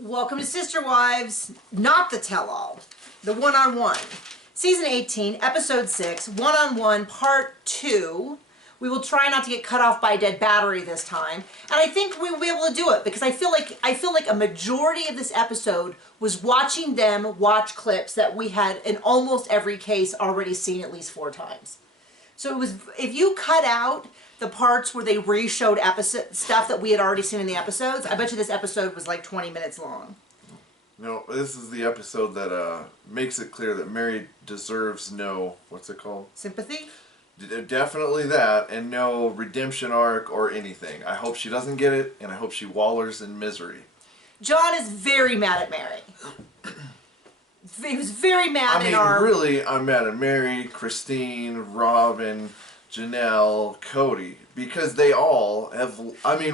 Welcome to Sister Wives, not the tell-all, the one-on-one. Season 18, Episode 6, one-on-one, Part 2. We will try not to get cut off by a dead battery this time. And I think we will be able to do it because I feel like a majority of this episode was watching them watch clips that we had in almost every case already seen at least 4 times. So it was, if you cut out the parts where they re-showed episode stuff that we had already seen in the episodes, I bet you this episode was like 20 minutes long. No, this is the episode that makes it clear that Mary deserves no, what's it called? Sympathy? Definitely that, and no redemption arc or anything. I hope she doesn't get it, and I hope she wallers in misery. John is very mad at Mary. He was very mad at our... really, I'm mad at Mary, Christine, Robin, Janelle, Cody, because they all have,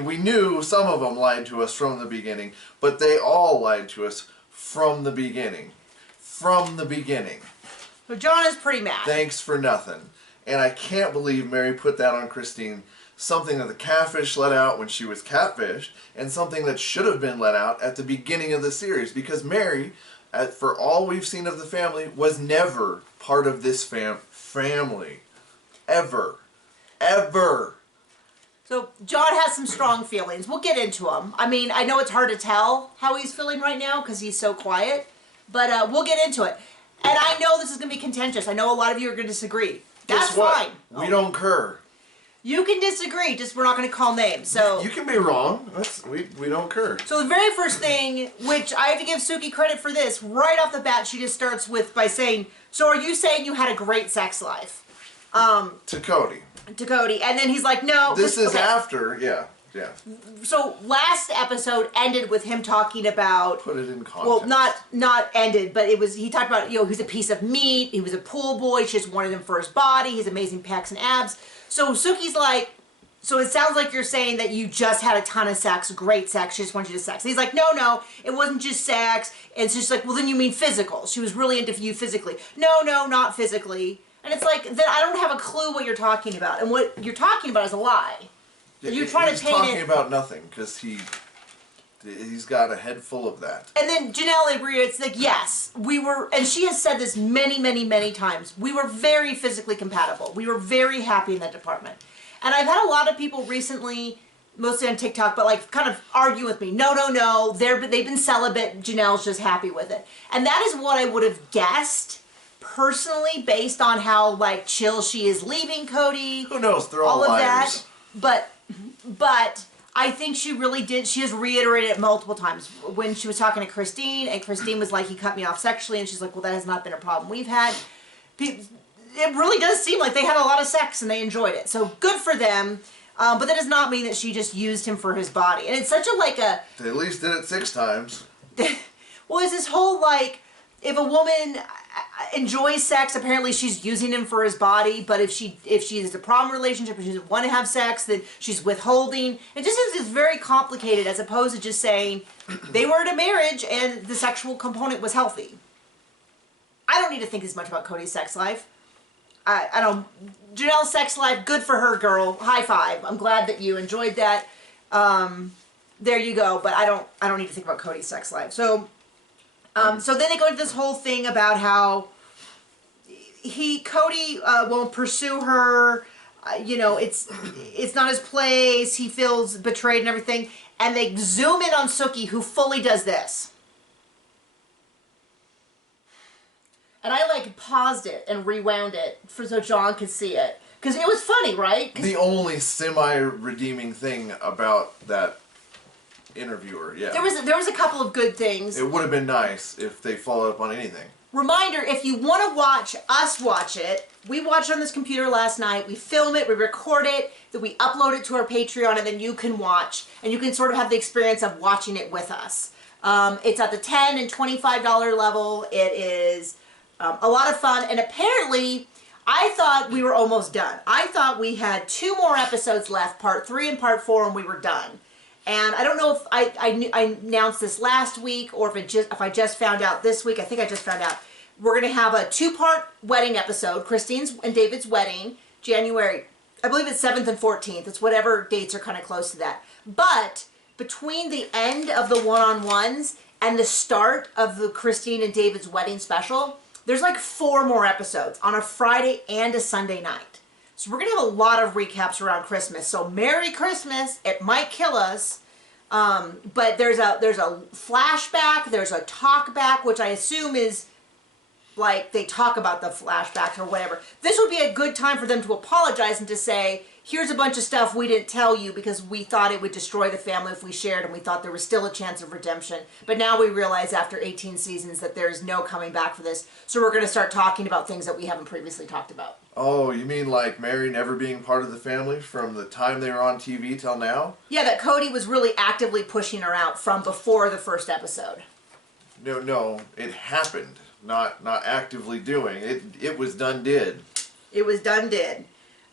we knew some of them lied to us from the beginning, but they all lied to us from the beginning. From the beginning. So John is pretty mad. Thanks for nothing. And I can't believe Mary put that on Christine. Something that the catfish let out when she was catfished, and something that should have been let out at the beginning of the series, because Mary, for all we've seen of the family, was never part of this family. Ever. Ever. So John has some strong feelings. We'll get into them. I mean, I know it's hard to tell how he's feeling right now because he's so quiet, but we'll get into it. And I know this is going to be contentious. I know a lot of you are going to disagree. That's fine. We don't care. You can disagree, just we're not going to call names. So you can be wrong. We don't care. So the very first thing, which I have to give Suki credit for this, right off the bat, she just starts with by saying, "So are you saying you had a great sex life?" To Cody. To Cody, and then he's like, "No." This is after, yeah. So last episode ended with him talking about. Put it in context. Well, not ended, but it was. He talked about he's a piece of meat. He was a pool boy. She just wanted him for his body. His amazing pecs and abs. So Suki's like, so it sounds like you're saying that you just had a ton of sex, great sex. She just wanted you to sex. And he's like, no, it wasn't just sex. And she's like, well, then you mean physical. She was really into you physically. No, not physically. And it's like, then I don't have a clue what you're talking about. And what you're talking about is a lie. Yeah, you're trying to paint talking about nothing because he's got a head full of that. And then Janelle it's like, yes, we were, and she has said this many, many, many times, we were very physically compatible. We were very happy in that department. And I've had a lot of people recently, mostly on TikTok, but like kind of argue with me. No, they've been celibate. Janelle's just happy with it. And that is what I would have guessed personally based on how like chill she is leaving Cody. Who knows? They're all liars. That. But I think she really did. She has reiterated it multiple times when she was talking to Christine, and Christine was like, he cut me off sexually, and she's like, well, that has not been a problem we've had. It really does seem like they had a lot of sex and they enjoyed it. So good for them. But that does not mean that she just used him for his body. And it's such a They at least did it 6 times. Well, it's this whole if a woman enjoys sex, apparently she's using him for his body, but if she has a problem relationship or she doesn't want to have sex, then she's withholding. It just is very complicated as opposed to just saying they were in a marriage and the sexual component was healthy. I don't need to think as much about Cody's sex life. I don't. Janelle's sex life, good for her, girl. High five. I'm glad that you enjoyed that. There you go. But I don't need to think about Cody's sex life. So then they go into this whole thing about how Cody won't pursue her. It's not his place. He feels betrayed and everything. And they zoom in on Suki, who fully does this. And I paused it and rewound it so John could see it. Because it was funny, right? The only semi-redeeming thing about that interviewer, yeah. There was a couple of good things. It would have been nice if they followed up on anything. Reminder, if you want to watch us watch it, we watched it on this computer last night. We film it, we record it, then we upload it to our Patreon, and then you can watch. And you can sort of have the experience of watching it with us. It's at the $10 and $25 level. It is a lot of fun. And apparently, I thought we were almost done. I thought we had 2 more episodes left, part 3 and part 4, and we were done. And I don't know if I announced this last week or if I just found out this week. I think I just found out. We're going to have a 2-part wedding episode, Christine's and David's wedding, January, I believe it's 7th and 14th. It's whatever dates are kind of close to that. But between the end of the one-on-ones and the start of the Christine and David's wedding special, there's like 4 more episodes on a Friday and a Sunday night. So we're going to have a lot of recaps around Christmas. So Merry Christmas. It might kill us. But there's a flashback, there's a talk back, which I assume is like they talk about the flashbacks or whatever. This would be a good time for them to apologize and to say, here's a bunch of stuff we didn't tell you because we thought it would destroy the family if we shared, and we thought there was still a chance of redemption. But now we realize after 18 seasons that there's no coming back for this. So we're going to start talking about things that we haven't previously talked about. Oh, you mean like Mary never being part of the family from the time they were on TV till now? Yeah, that Cody was really actively pushing her out from before the first episode. No, it happened. Not actively doing it. It was done did. It was done did.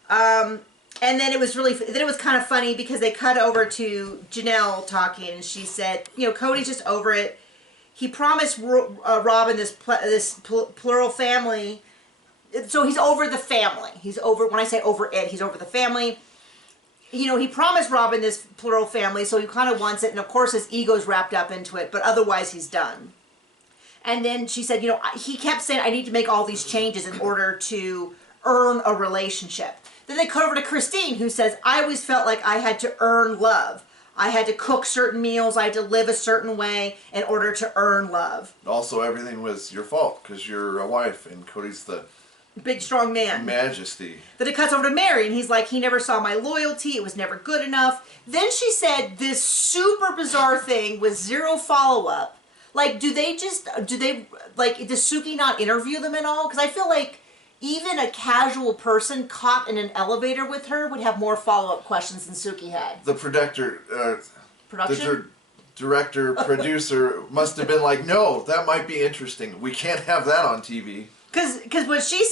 And then it was kind of funny because they cut over to Janelle talking, and she said, you know, Cody's just over it. He promised Robin this plural family. So he's over the family. He's over, when I say over it, he's over the family. You know, he promised Robin this plural family, so he kind of wants it. And of course his ego's wrapped up into it, but otherwise he's done. And then she said, you know, he kept saying, I need to make all these changes in order to earn a relationship. Then they cut over to Christine, who says, I always felt like I had to earn love. I had to cook certain meals. I had to live a certain way in order to earn love. Also, everything was your fault because you're a wife and Cody's the big, strong man. Majesty. Then it cuts over to Mary, and he's like, he never saw my loyalty. It was never good enough. Then she said this super bizarre thing with 0 follow-up. Like, does Suki not interview them at all? Because I feel like even a casual person caught in an elevator with her would have more follow-up questions than Suki had. The director, producer must have been like, no, that might be interesting. We can't have that on TV. Because what she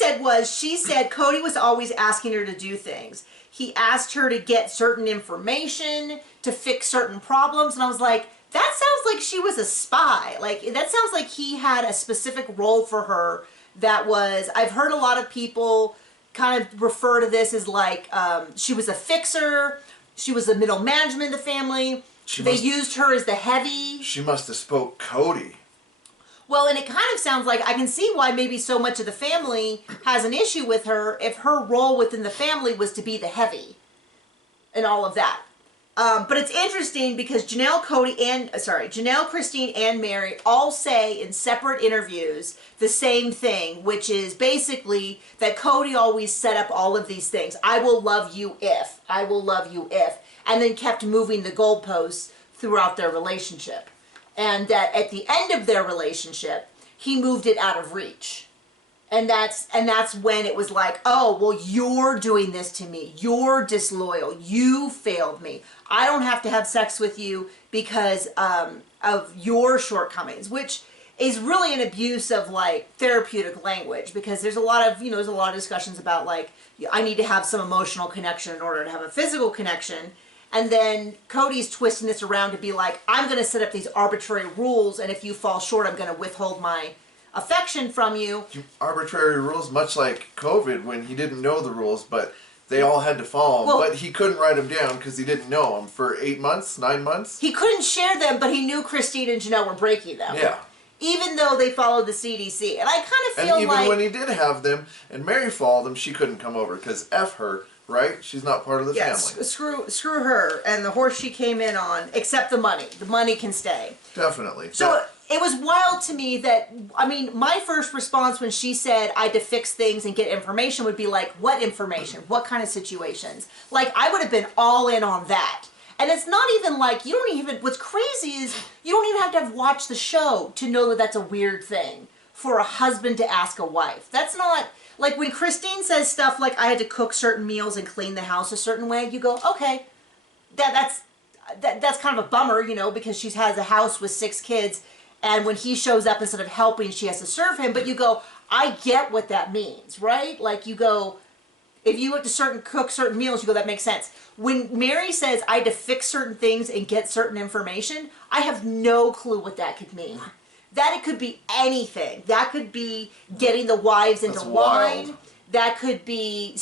said Cody was always asking her to do things. He asked her to get certain information, to fix certain problems, and I was like, that sounds like she was a spy. Like, that sounds like he had a specific role for her that was, I've heard a lot of people kind of refer to this as like, she was a fixer, she was the middle management of the family, they used her as the heavy. She must have spoke Cody. Well, and it kind of sounds like, I can see why maybe so much of the family has an issue with her if her role within the family was to be the heavy and all of that. But it's interesting because Janelle, Christine, and Mary all say in separate interviews the same thing, which is basically that Cody always set up all of these things. I will love you if, and then kept moving the goalposts throughout their relationship. And that at the end of their relationship, he moved it out of reach. And that's when it was like, oh, well, you're doing this to me. You're disloyal. You failed me. I don't have to have sex with you because of your shortcomings, which is really an abuse of like therapeutic language, because there's a lot of discussions about like, I need to have some emotional connection in order to have a physical connection. And then Cody's twisting this around to be like, I'm going to set up these arbitrary rules, and if you fall short, I'm going to withhold my affection from you. Arbitrary rules, much like COVID when he didn't know the rules, but they all had to follow him. Well, but he couldn't write them down because he didn't know them for 8 months, 9 months. He couldn't share them, but he knew Christine and Janelle were breaking them. Yeah. Even though they followed the CDC. And I kind of feel like... And even when he did have them, and Mary followed them, she couldn't come over because F her, right? She's not part of the family. Screw her and the horse she came in on, except the money. The money can stay. Definitely. So... It was wild to me that, I mean, my first response when she said I had to fix things and get information would be like, what information? What kind of situations? Like, I would have been all in on that. And it's not even like, what's crazy is you don't even have to have watched the show to know that that's a weird thing for a husband to ask a wife. That's not, like when Christine says stuff like I had to cook certain meals and clean the house a certain way, you go, okay, that's kind of a bummer, because she has a house with 6 kids. And when he shows up, instead of helping, she has to serve him. But you go, I get what that means, right? Like you go, if you have to cook certain meals, you go, that makes sense. When Mary says, I had to fix certain things and get certain information, I have no clue what that could mean. That it could be anything. That could be getting the wives into line. Wild. That could be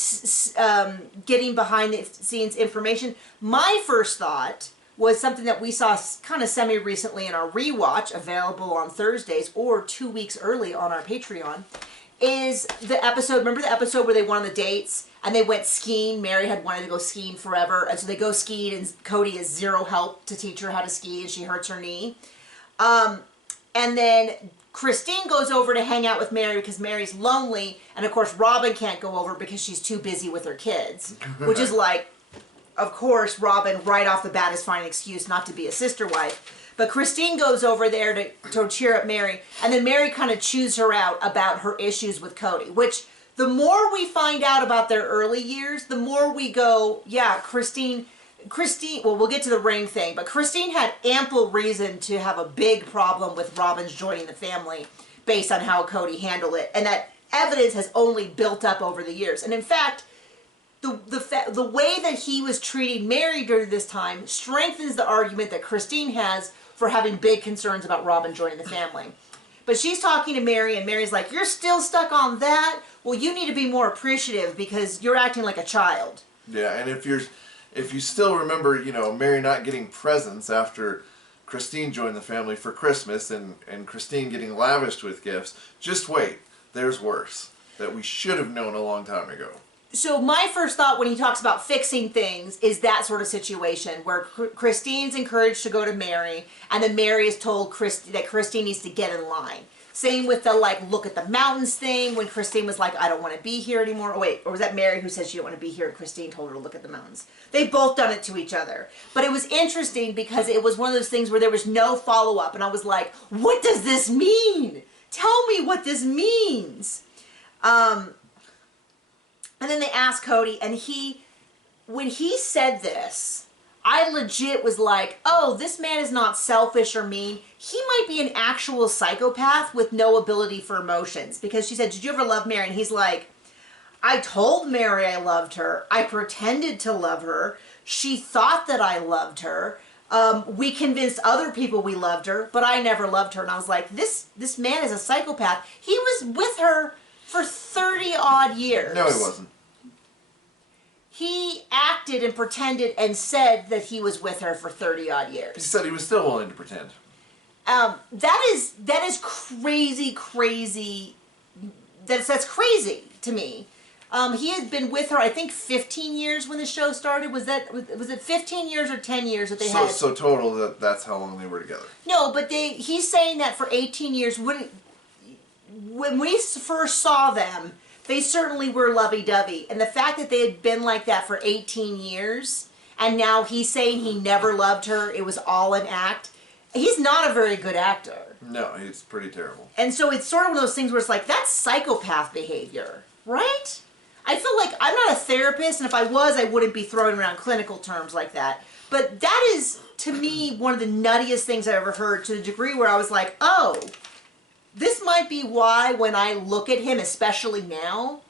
getting behind the scenes information. My first thought was something that we saw kind of semi-recently in our rewatch, available on Thursdays or 2 weeks early on our Patreon, is the episode, remember the episode where they went on the dates and they went skiing? Mary had wanted to go skiing forever, and so they go skiing and Cody is zero help to teach her how to ski and she hurts her knee. And then Christine goes over to hang out with Mary because Mary's lonely, and of course Robin can't go over because she's too busy with her kids, which is like, of course, Robin right off the bat is finding an excuse not to be a sister wife. But Christine goes over there to cheer up Mary, and then Mary kind of chews her out about her issues with Cody, which the more we find out about their early years, the more we go, yeah, Christine, well, we'll get to the ring thing, but Christine had ample reason to have a big problem with Robin's joining the family based on how Cody handled it. And that evidence has only built up over the years. And in fact, the way that he was treating Mary during this time strengthens the argument that Christine has for having big concerns about Robin joining the family. But she's talking to Mary, and Mary's like, you're still stuck on that? Well, you need to be more appreciative because you're acting like a child. Yeah, and if you still remember, you know, Mary not getting presents after Christine joined the family for Christmas and Christine getting lavished with gifts, just wait. There's worse that we should have known a long time ago. So my first thought when he talks about fixing things is that sort of situation where Christine's encouraged to go to Mary, and then Mary is told that Christine needs to get in line. Same with the, like, look at the mountains thing when Christine was like, I don't want to be here anymore. Oh, wait, or was that Mary who said she didn't want to be here and Christine told her to look at the mountains? They've both done it to each other. But it was interesting because it was one of those things where there was no follow-up, and I was like, what does this mean? Tell me what this means. And then they asked Cody, and when he said this, I legit was like, oh, this man is not selfish or mean. He might be an actual psychopath with no ability for emotions. Because she said, did you ever love Mary? And he's like, I told Mary I loved her. I pretended to love her. She thought that I loved her. We convinced other people we loved her, but I never loved her. And I was like, this man is a psychopath. He was with her for 30 odd years. No, he wasn't. He acted and pretended and said that he was with her for 30 odd years. He said he was still willing to pretend. That is crazy. That's crazy to me. He had been with her, I think, 15 years when the show started. Was it 15 years or 10 years that they had? So total, that's how long they were together. No, but he's saying that for 18 years. When we first saw them, they certainly were lovey-dovey. And the fact that they had been like that for 18 years, and now he's saying he never loved her, it was all an act. He's not a very good actor. No, he's pretty terrible. And so it's sort of one of those things where it's like, that's psychopath behavior, right? I feel like I'm not a therapist, and if I was, I wouldn't be throwing around clinical terms like that. But that is, to me, one of the nuttiest things I've ever heard, to the degree where I was like, oh, this might be why when I look at him, especially now,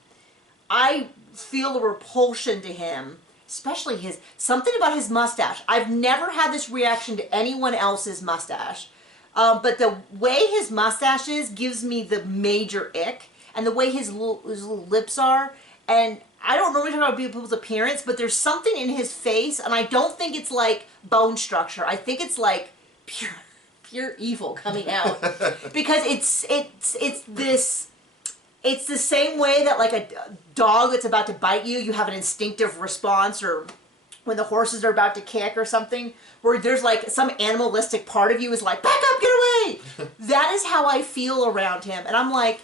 I feel a repulsion to him, especially something about his mustache. I've never had this reaction to anyone else's mustache. But the way his mustache is gives me the major ick, and the way his little lips are, and I don't normally talk about people's appearance, but there's something in his face, and I don't think it's like bone structure. I think it's like pure evil coming out. Because it's the same way that like a dog that's about to bite you, you have an instinctive response, or when the horses are about to kick or something, where there's like some animalistic part of you is like, back up, get away! That is how I feel around him. And I'm like,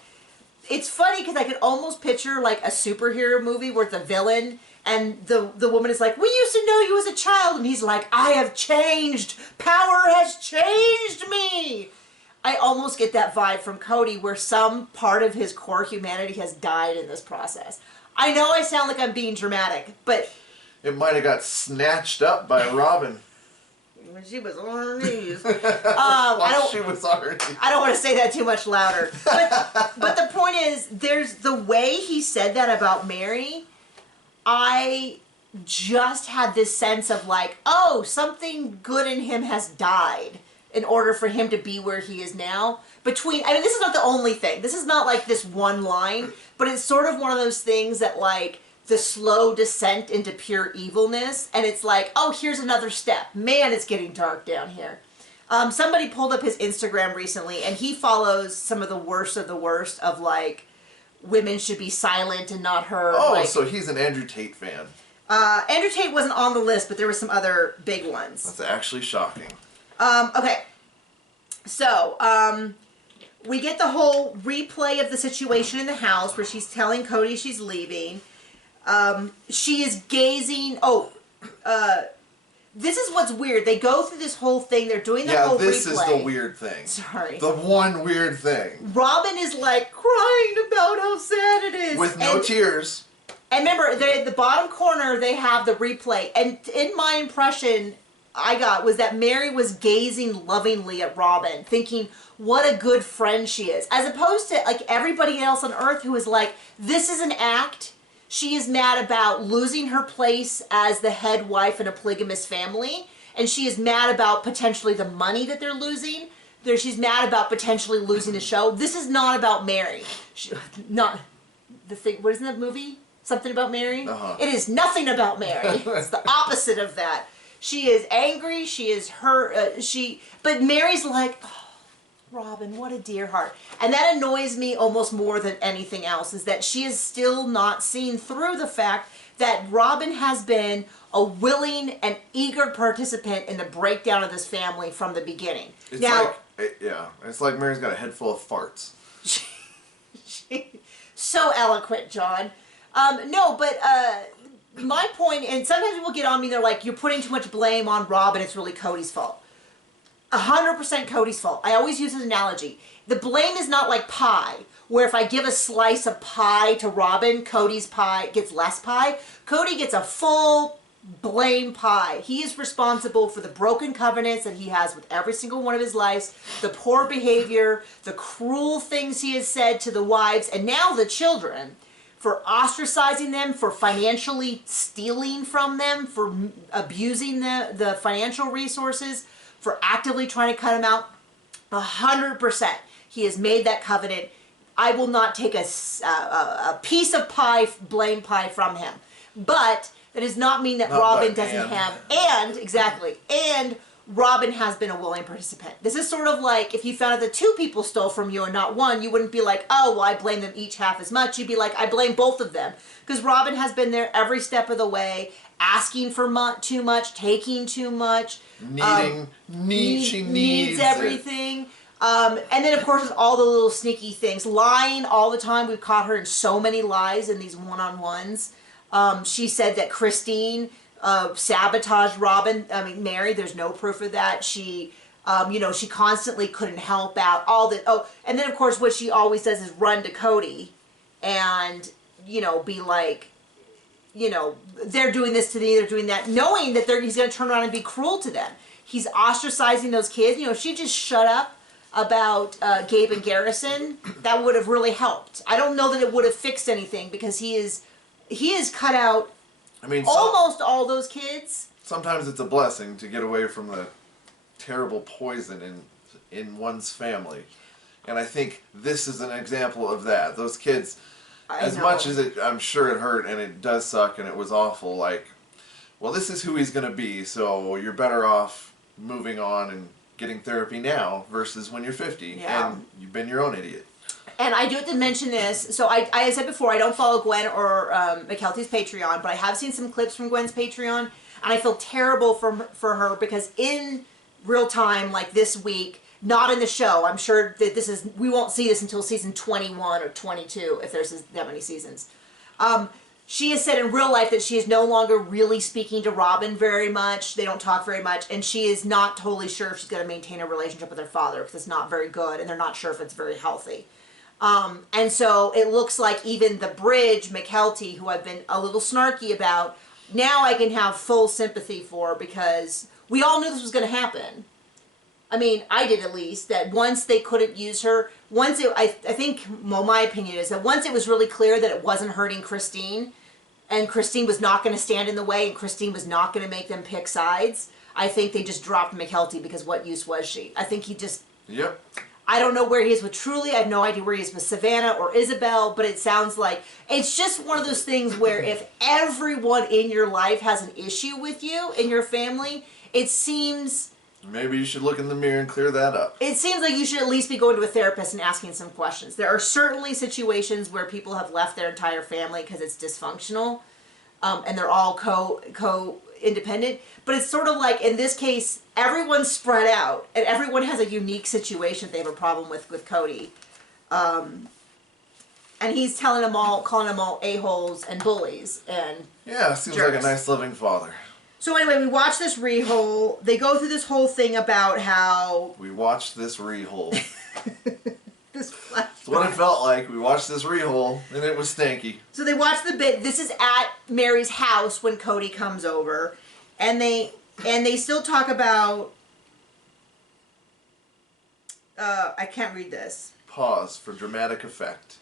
it's funny because I could almost picture like a superhero movie where the villain and the woman is like, we used to know you as a child, and he's like, I have changed. Power has changed me. I almost get that vibe from Cody, where some part of his core humanity has died in this process. I know I sound like I'm being dramatic, but it might have got snatched up by Robin. When she was on her knees. She was on her knees. I don't want to say that too much louder. But the point is, there's the way he said that about Mary, I just had this sense of like, oh, something good in him has died in order for him to be where he is now. This is not the only thing. This is not like this one line, but it's sort of one of those things that like, the slow descent into pure evilness, and it's like, oh, here's another step. Man, it's getting dark down here. Somebody pulled up his Instagram recently, and he follows some of the worst of like, women should be silent and not heard. Oh, like, so he's an Andrew Tate fan. Andrew Tate wasn't on the list, but there were some other big ones. That's actually shocking. Okay. So, we get the whole replay of the situation in the house where she's telling Cody she's leaving. She is gazing. This is what's weird. They go through this whole thing. They're doing the whole replay. Yeah, this is the weird thing. Sorry. The one weird thing. Robin is like crying about how sad it is. With no tears. And remember, at the bottom corner, they have the replay. And in my impression I got was that Mary was gazing lovingly at Robin, thinking, what a good friend she is. As opposed to like everybody else on Earth who is like, this is an act. She is mad about losing her place as the head wife in a polygamous family. And she is mad about potentially the money that they're losing. She's mad about potentially losing the show. This is not about Mary. Not the thing. What is in that movie? Something about Mary? Uh-huh. It is nothing about Mary. It's the opposite of that. She is angry. She is hurt. But Mary's like, oh, Robin, what a dear heart. And that annoys me almost more than anything else, is that she is still not seen through the fact that Robin has been a willing and eager participant in the breakdown of this family from the beginning. It's now, it's like Mary's got a head full of farts. So eloquent, John. My point, and sometimes people get on me, they're like, you're putting too much blame on Robin, it's really Cody's fault. 100% Cody's fault. I always use this analogy. The blame is not like pie, where if I give a slice of pie to Robin, Cody's pie gets less pie. Cody gets a full blame pie. He is responsible for the broken covenants that he has with every single one of his lives, the poor behavior, the cruel things he has said to the wives, and now the children, for ostracizing them, for financially stealing from them, for abusing the financial resources, for actively trying to cut him out. 100%. He has made that covenant. I will not take a piece of pie, blame pie from him. But that does not mean that Robin doesn't have, and Robin has been a willing participant. This is sort of like if you found out that two people stole from you and not one, you wouldn't be like, oh, well, I blame them each half as much. You'd be like, I blame both of them. Because Robin has been there every step of the way, asking for too much, taking too much. She needs everything. And then, of course, all the little sneaky things. Lying all the time. We've caught her in so many lies in these one-on-ones. She said that Christine sabotaged Mary. There's no proof of that. She constantly couldn't help out. And then, of course, what she always does is run to Cody and, be like, they're doing this to me, they're doing that, knowing that he's going to turn around and be cruel to them. He's ostracizing those kids. If she just shut up about Gabe and Garrison, that would have really helped. I don't know that it would have fixed anything because he is cut out almost all those kids. Sometimes it's a blessing to get away from the terrible poison in one's family. And I think this is an example of that. Those kids, as much as I'm sure it hurt and it does suck and it was awful, like, well, this is who he's going to be, so you're better off moving on and getting therapy now versus when you're 50 and you've been your own idiot. And I do have to mention this. So I said before, I don't follow Gwen or McKelty's Patreon, but I have seen some clips from Gwen's Patreon, and I feel terrible for her because in real time, like this week, not in the show, I'm sure that we won't see this until season 21 or 22, if there's that many seasons. She has said in real life that she is no longer really speaking to Robin very much. They don't talk very much, and she is not totally sure if she's going to maintain a relationship with her father because it's not very good, and they're not sure if it's very healthy. And so it looks like even the Bridge, McKelty, who I've been a little snarky about, now I can have full sympathy for because we all knew this was going to happen. I mean, I did at least, that once they couldn't use her, I think, my opinion is that once it was really clear that it wasn't hurting Christine, and Christine was not going to stand in the way, and Christine was not going to make them pick sides, I think they just dropped McKelty because what use was she? I think he just... Yep. I don't know where he is with Truly. I have no idea where he is with Savannah or Isabel, but it sounds like it's just one of those things where if everyone in your life has an issue with you in your family, it seems... Maybe you should look in the mirror and clear that up. It seems like you should at least be going to a therapist and asking some questions. There are certainly situations where people have left their entire family because it's dysfunctional, and they're all co-independent. But it's sort of like, in this case, everyone's spread out, and everyone has a unique situation they have a problem with Cody. And he's telling them all, calling them all a-holes and bullies. And yeah, seems jerks. like a nice loving father. So anyway, we watch this re-hole. They go through this whole thing about how... We watched this re-hole. This flashback. That's what it felt like. We watched this re-hole, and it was stanky. So they watch the bit. This is at Mary's house when Cody comes over. And they still talk about... I can't read this. Pause for dramatic effect.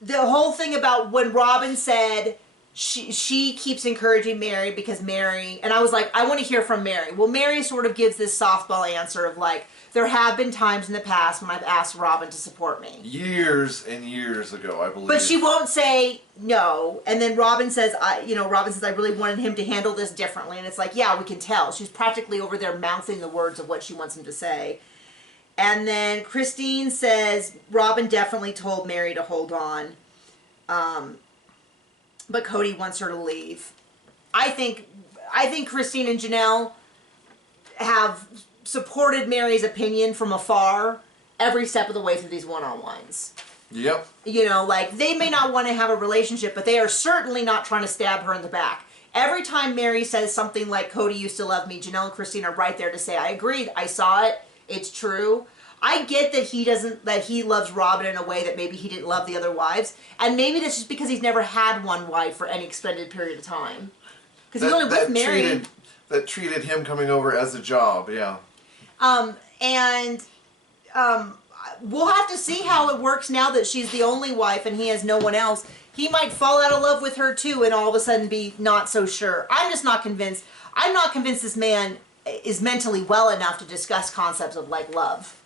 The whole thing about when Robin said... She keeps encouraging Mary because Mary, and I was like, I want to hear from Mary. Well, Mary sort of gives this softball answer of like, there have been times in the past when I've asked Robin to support me. Years and years ago, I believe. But she won't say no. And then Robin says, Robin says, I really wanted him to handle this differently. And it's like, yeah, we can tell. She's practically over there mouthing the words of what she wants him to say. And then Christine says, Robin definitely told Mary to hold on. But Cody wants her to leave. I think Christine and Janelle have supported Mary's opinion from afar every step of the way through these one-on-ones. Yep. You know, like, they may not want to have a relationship, but they are certainly not trying to stab her in the back. Every time Mary says something like, Cody used to love me, Janelle and Christine are right there to say, I agreed, I saw it, it's true. I get that he loves Robin in a way that maybe he didn't love the other wives. And maybe that's just because he's never had one wife for any extended period of time. Because he's only with Mary. That treated him coming over as a job, yeah. We'll have to see how it works now that she's the only wife and he has no one else. He might fall out of love with her too and all of a sudden be not so sure. I'm just not convinced. I'm not convinced this man is mentally well enough to discuss concepts of like love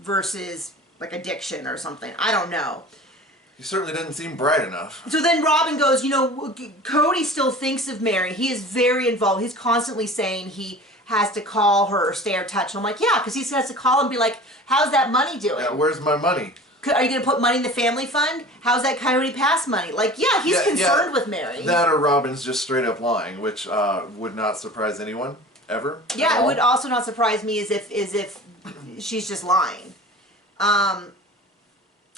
versus like addiction or something. I don't know. He certainly doesn't seem bright enough. So then Robin goes, you know, Cody still thinks of Mary. He is very involved. He's constantly saying he has to call her or stay in touch. And I'm like, yeah, because he has to call and be like, how's that money doing? Yeah, where's my money? Are you going to put money in the family fund? How's that Coyote Pass money? Like, yeah, he's concerned with Mary. That or Robin's just straight up lying, which would not surprise anyone, ever. Yeah, it would also not surprise me as if she's just lying.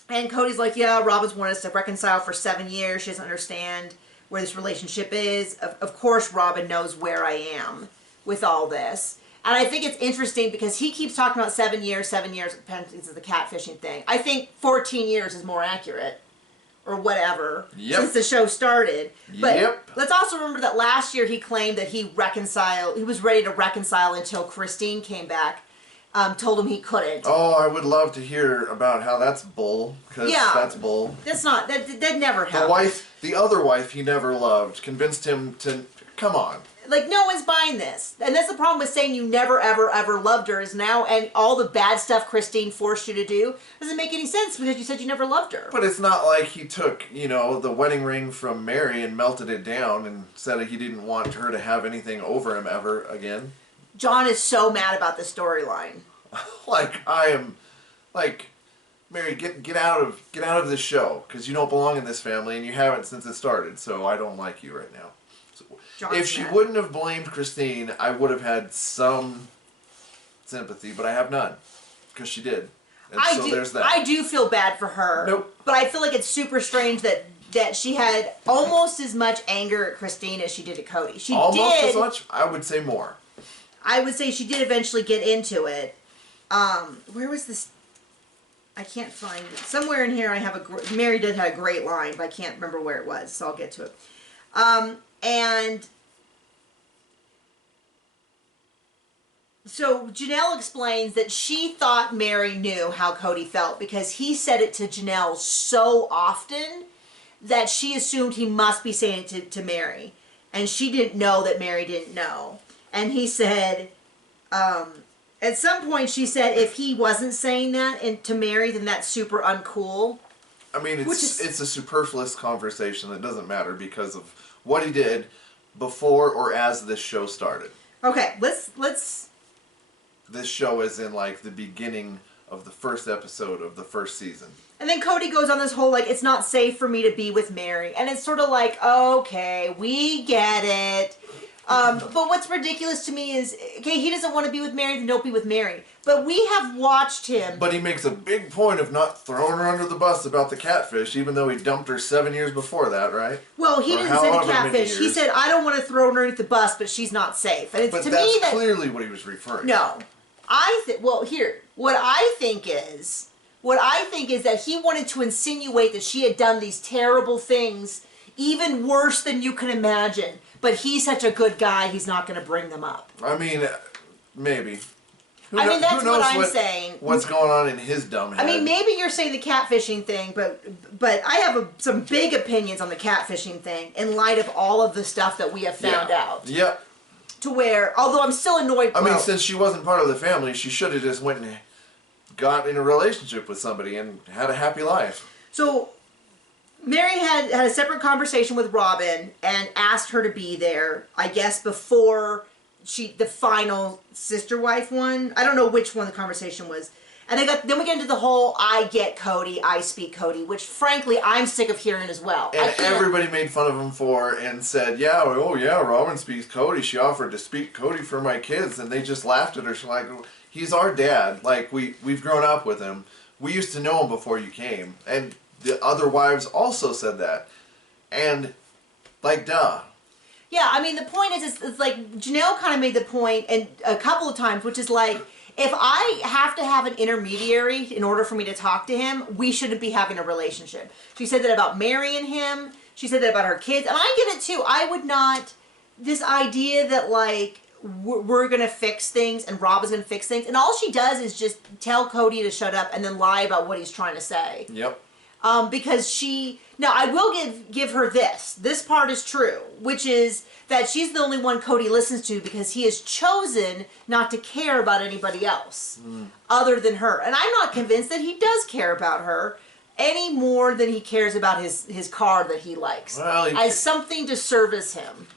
And Cody's like, yeah, Robin's wanted us to reconcile for 7 years. She doesn't understand where this relationship is. Of course, Robin knows where I am with all this. And I think it's interesting because he keeps talking about 7 years, this is the catfishing thing. I think 14 years is more accurate, or whatever, since the show started. But let's also remember that last year he claimed that he was ready to reconcile until Christine came back. Told him he couldn't. Oh, I would love to hear about how that's bull, because that's bull. That's not, that never happened. The other wife he never loved, convinced him to, come on. Like, no one's buying this. And that's the problem with saying you never, ever, ever loved her is now, and all the bad stuff Christine forced you to do doesn't make any sense because you said you never loved her. But it's not like he took, the wedding ring from Mary and melted it down and said that he didn't want her to have anything over him ever again. John is so mad about the storyline. Mary, get out of this show because you don't belong in this family and you haven't since it started. So I don't like you right now. So if she wouldn't have blamed Christine, I would have had some sympathy, but I have none because she did. And there's that. I do feel bad for her. Nope. But I feel like it's super strange that she had almost as much anger at Christine as she did at Cody. She almost did, as much? I would say more. I would say she did eventually get into it. Where was this? I can't find it. Somewhere in here I have Mary did have a great line, but I can't remember where it was, so I'll get to it. And so Janelle explains that she thought Mary knew how Cody felt because he said it to Janelle so often that she assumed he must be saying it to Mary. And she didn't know that Mary didn't know. And he said, and at some point she said if he wasn't saying that and to Mary, then that's super uncool. I mean, it's a superfluous conversation that doesn't matter because of what he did before or as this show started. Okay, let's. This show is in like the beginning of the first episode of the first season. And then Cody goes on this whole, like, it's not safe for me to be with Mary. And it's sort of like, okay, we get it. But what's ridiculous to me is, okay, he doesn't want to be with Mary, then don't be with Mary. But we have watched him. But he makes a big point of not throwing her under the bus about the catfish, even though he dumped her 7 years before that, right? Well, he didn't say the catfish. He said, I don't want to throw her underneath the bus, but she's not safe. And it's but to that's me that clearly what he was referring to. No. What I think is that he wanted to insinuate that she had done these terrible things, even worse than you can imagine. But he's such a good guy, he's not going to bring them up. I mean, maybe. That's what I'm saying. What's going on in his dumb head? I mean, maybe you're saying the catfishing thing, but I have some big opinions on the catfishing thing in light of all of the stuff that we have found out. Yep. To where, although I'm still annoyed. I mean, since she wasn't part of the family, she should have just went and got in a relationship with somebody and had a happy life. So, Mary had a separate conversation with Robin and asked her to be there, I guess, before the final sister wife one. I don't know which one the conversation was. And then we get into the whole I get Cody, I speak Cody, which frankly I'm sick of hearing as well. And everybody made fun of him for and said, yeah, oh yeah, Robin speaks Cody. She offered to speak Cody for my kids, and they just laughed at her. She's like, he's our dad. Like we've grown up with him. We used to know him before you came. And the other wives also said that. And like, duh. Yeah, I mean the point is it's like Janelle kind of made the point and a couple of times, which is like, if I have to have an intermediary in order for me to talk to him, we shouldn't be having a relationship. She said that about Mary and him. She said that about her kids. And I get it too. I would not, this idea that like, we're going to fix things and Rob is going to fix things. And all she does is just tell Cody to shut up and then lie about what he's trying to say. Yep. Because now I will give her this. This part is true, which is that she's the only one Cody listens to because he has chosen not to care about anybody else other than her. And I'm not convinced that he does care about her any more than he cares about his car that he likes. Well, as something to service him.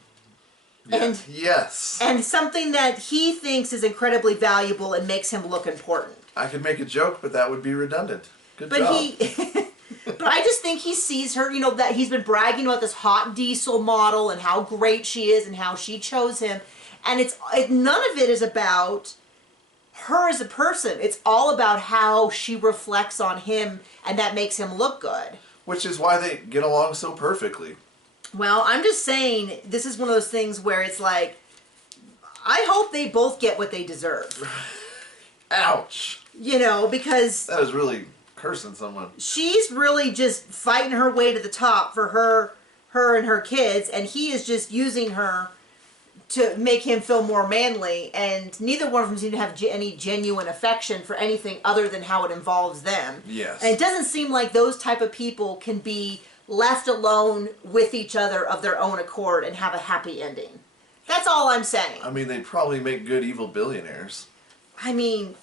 Yeah. And something that he thinks is incredibly valuable and makes him look important. I could make a joke, but that would be redundant. Good job. But I just think he sees her, you know, that he's been bragging about this hot diesel model and how great she is and how she chose him. And none of it is about her as a person. It's all about how she reflects on him and that makes him look good. Which is why they get along so perfectly. Well, I'm just saying, this is one of those things where it's like, I hope they both get what they deserve. Ouch. You know, because... That is really cursing someone. She's really just fighting her way to the top for her and her kids, and he is just using her to make him feel more manly, and neither one of them seem to have any genuine affection for anything other than how it involves them. Yes. And it doesn't seem like those type of people can be left alone with each other of their own accord and have a happy ending. That's all I'm saying. I mean, they'd probably make good evil billionaires. I mean,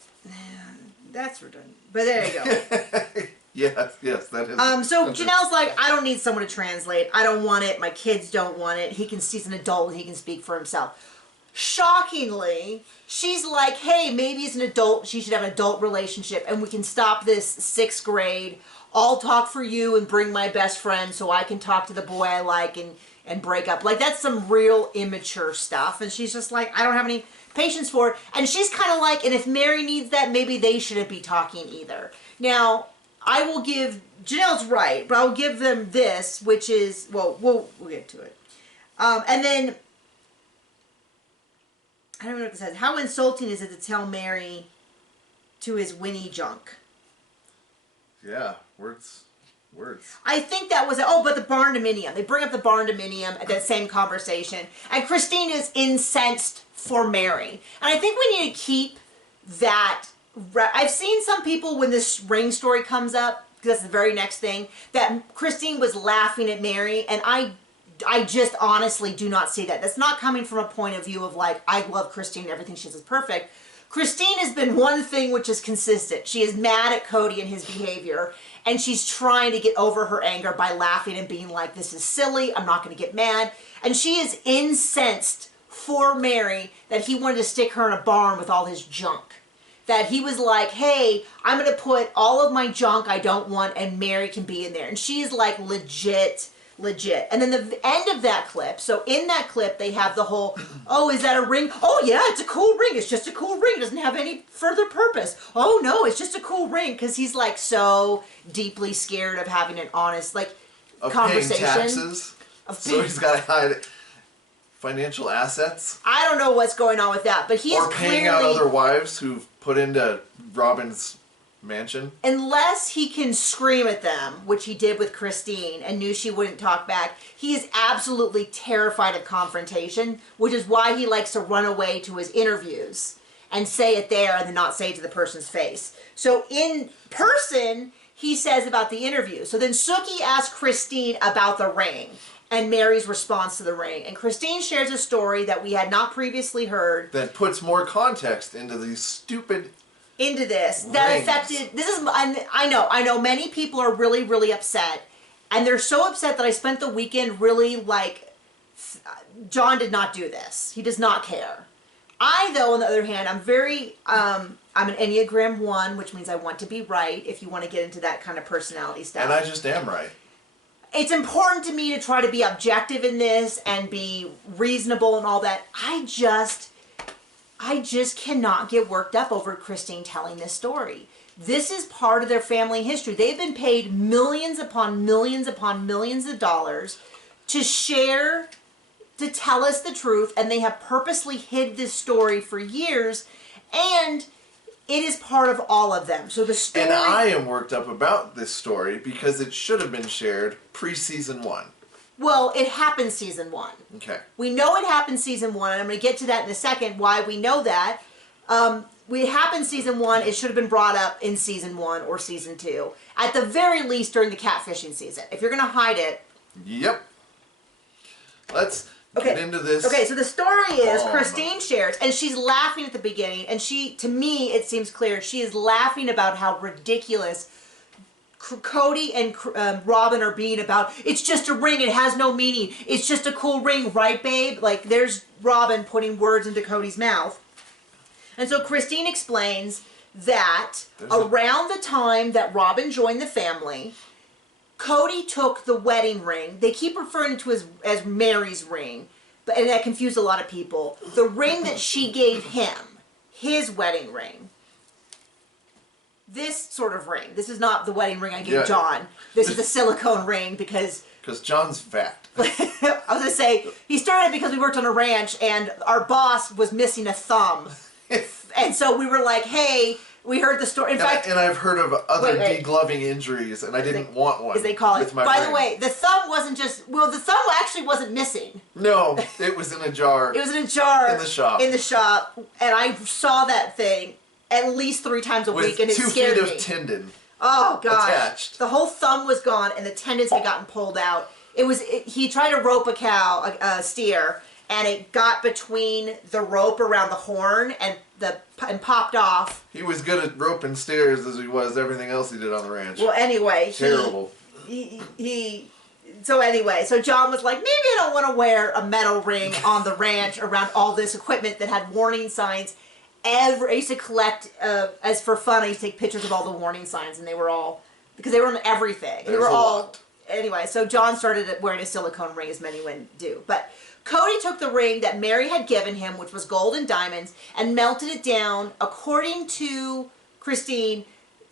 that's redundant. But there you go. yes, that is. So Janelle's like, I don't need someone to translate. I don't want it. My kids don't want it. He's an adult and he can speak for himself. Shockingly, she's like, hey, maybe as an adult, she should have an adult relationship and we can stop this 6th grade. I'll talk for you and bring my best friend so I can talk to the boy I like and break up. Like, that's some real immature stuff. And she's just like, I don't have any patience for it. And she's kind of like, and if Mary needs that, maybe they shouldn't be talking either. Now, I will give, Janelle's right, but I'll give them this, which is, well, we'll get to it. And then, I don't know what it says. How insulting is it to tell Mary to his Winnie junk? Yeah, words. I think that was, but the barn dominium. They bring up the barn dominium at that same conversation. And Christine is incensed for Mary. And I think we need to keep that. I've seen some people when this ring story comes up, because that's the very next thing, that Christine was laughing at Mary. And I just honestly do not see that. That's not coming from a point of view of like, I love Christine, everything she says is perfect. Christine has been one thing which is consistent. She is mad at Cody and his behavior, and she's trying to get over her anger by laughing and being like, this is silly, I'm not going to get mad. And she is incensed for Mary that he wanted to stick her in a barn with all his junk. That he was like, hey, I'm going to put all of my junk I don't want and Mary can be in there. And she's like legit. And then the end of that clip, so in that clip they have the whole, oh, is that a ring? Oh yeah, it's a cool ring. It's just a cool ring. It doesn't have any further purpose. Oh no, it's just a cool ring. Because he's like so deeply scared of having an honest conversation. Paying taxes. So he's got to hide financial assets. I don't know what's going on with that, but he is paying out other wives who've put into Robin's mansion. Unless he can scream at them, which he did with Christine and knew she wouldn't talk back, he is absolutely terrified of confrontation, which is why he likes to run away to his interviews and say it there and then not say it to the person's face. So in person, he says about the interview. So then Sookie asks Christine about the ring and Mary's response to the ring. And Christine shares a story that we had not previously heard. That puts more context into these stupid that rings. affected, I know many people are really, really upset. And they're so upset that I spent the weekend really John did not do this. He does not care. I, though, on the other hand, I'm very, I'm an Enneagram 1, which means I want to be right, if you want to get into that kind of personality stuff. And I just am right. It's important to me to try to be objective in this and be reasonable and all that. I just cannot get worked up over Christine telling this story. This is part of their family history. They've been paid millions upon millions upon millions of dollars to share, to tell us the truth, and they have purposely hid this story for years, and it is part of all of them. So the story... And I am worked up about this story because it should have been shared pre-season 1. Well, it happened season 1. Okay. We know it happened season 1, and I'm going to get to that in a second, why we know that. It happened season 1. It should have been brought up in season 1 or season 2. At the very least during the catfishing season. If you're going to hide it. Yep. Let's get into this. Okay, so the story is Christine shares, and she's laughing at the beginning, and to me, it seems clear, she is laughing about how ridiculous Cody and Robin are being about, it's just a ring, it has no meaning, it's just a cool ring, right babe? Like, there's Robin putting words into Cody's mouth. And so Christine explains that around the time that Robin joined the family, Cody took the wedding ring. They keep referring to it as Mary's ring, and that confused a lot of people. The ring that she gave him, his wedding ring. This sort of ring. This is not the wedding ring I gave John. This is a silicone ring because John's fat. I was going to say, he started because we worked on a ranch and our boss was missing a thumb. And so we were like, hey, we heard the story. In fact, and I've heard of other degloving injuries, and I didn't want one. As they call it. By ring. The way, the thumb wasn't just, well, the thumb actually wasn't missing. No, it was in a jar. It was in a jar. In the shop. In the shop. And I saw that thing at least 3 times a week, and it scared me. With 2 feet of tendon. Oh, gosh. Attached. The whole thumb was gone, and the tendons had gotten pulled out. He tried to rope a steer, and it got between the rope around the horn and popped off. He was good at roping steers as he was everything else he did on the ranch. Well, anyway, terrible. So John was like, maybe I don't want to wear a metal ring on the ranch around all this equipment that had warning signs. I used to collect, as for fun, I used to take pictures of all the warning signs, and they were all, because they were on everything. They were all, anyway, so John started wearing a silicone ring, as many women do. But Cody took the ring that Mary had given him, which was gold and diamonds, and melted it down, according to Christine,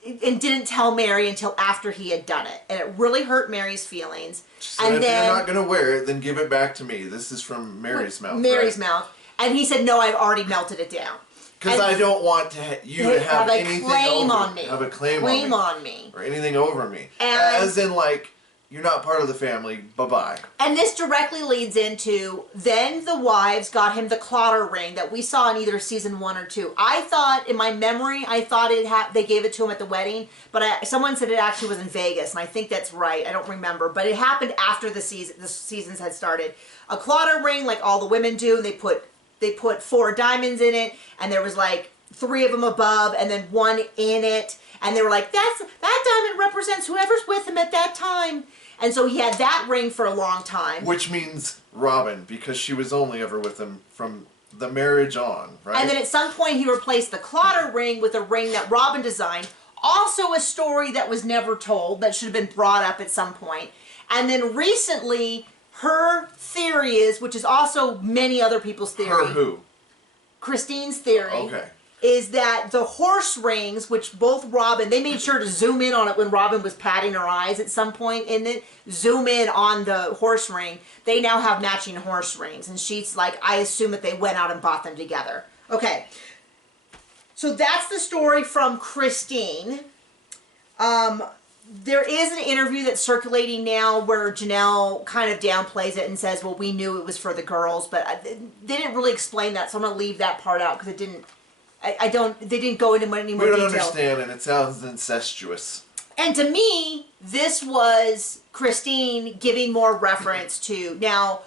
and didn't tell Mary until after he had done it. And it really hurt Mary's feelings. And if you're not going to wear it, then give it back to me. This is from Mary's mouth. Mary's mouth. And he said, no, I've already melted it down. Because I don't want you to have anything on me. Have a claim on me. Or anything over me. And as in, like, you're not part of the family. Bye-bye. And this directly leads into, then the wives got him the clotter ring that we saw in either season 1 or 2. I thought, in my memory, they gave it to him at the wedding, but someone said it actually was in Vegas, and I think that's right. I don't remember. But it happened after the seasons had started. A clotter ring, like all the women do, and they put 4 diamonds in it, and there was like 3 of them above and then 1 in it. And they were like, that diamond represents whoever's with him at that time. And so he had that ring for a long time. Which means Robin, because she was only ever with him from the marriage on, right? And then at some point he replaced the Clotter ring with a ring that Robin designed. Also a story that was never told, that should have been brought up at some point. And then recently, her theory is, which is also many other people's theory. Her who? Christine's theory. Okay. Is that the horse rings, which both Robin, they made sure to zoom in on it when Robin was patting her eyes at some point in it, zoom in on the horse ring. They now have matching horse rings. And she's like, I assume that they went out and bought them together. Okay. So that's the story from Christine. There is an interview that's circulating now where Janelle kind of downplays it and says, well, we knew it was for the girls, but they didn't really explain that, so I'm going to leave that part out because it didn't, they didn't go into any more detail. We detail. don't understand, and it sounds incestuous. And to me, this was Christine giving more reference to, now,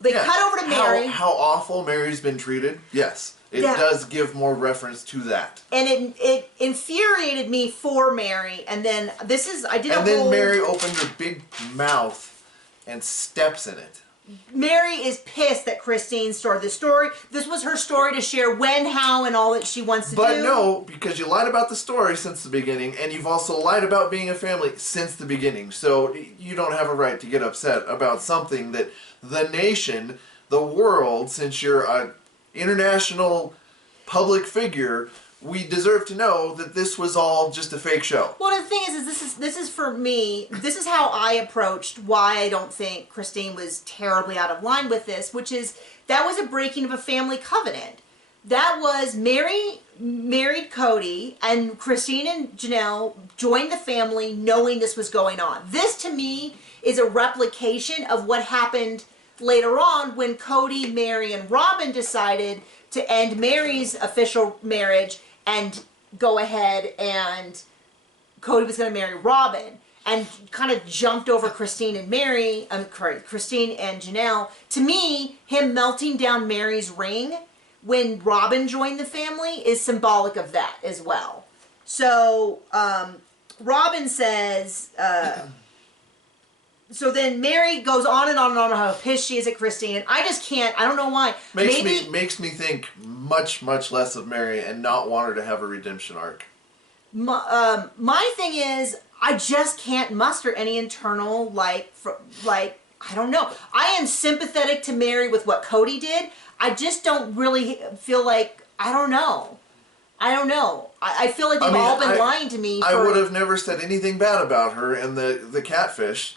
they cut over to Mary. How awful Mary's been treated, yes. It does give more reference to that. And it infuriated me for Mary. And then then Mary opened her big mouth and steps in it. Mary is pissed that Christine started this story. This was her story to share when, how, and all that she wants to do. But no, because you lied about the story since the beginning, and you've also lied about being a family since the beginning. So you don't have a right to get upset about something that the nation, the world, since you're a international public figure, we deserve to know that this was all just a fake show. Well, the thing is this is for me, this is how I approached why I don't think Christine was terribly out of line with this, which is that was a breaking of a family covenant. That was Mary married Cody, and Christine and Janelle joined the family knowing this was going on. This, to me, is a replication of what happened later on when Cody, Mary, and Robin decided to end Mary's official marriage and go ahead and Cody was going to marry Robin and kind of jumped over Christine and Christine and Janelle. To me, him melting down Mary's ring when Robin joined the family is symbolic of that as well. So Robin says, so then Mary goes on and on and on how pissed she is at Christine, and I just can't, I don't know why. Makes me think much, much less of Mary and not want her to have a redemption arc. My thing is, I just can't muster any internal, I don't know. I am sympathetic to Mary with what Cody did. I just don't really feel like, I don't know. I feel like they've all been lying to me. I would have never said anything bad about her and the catfish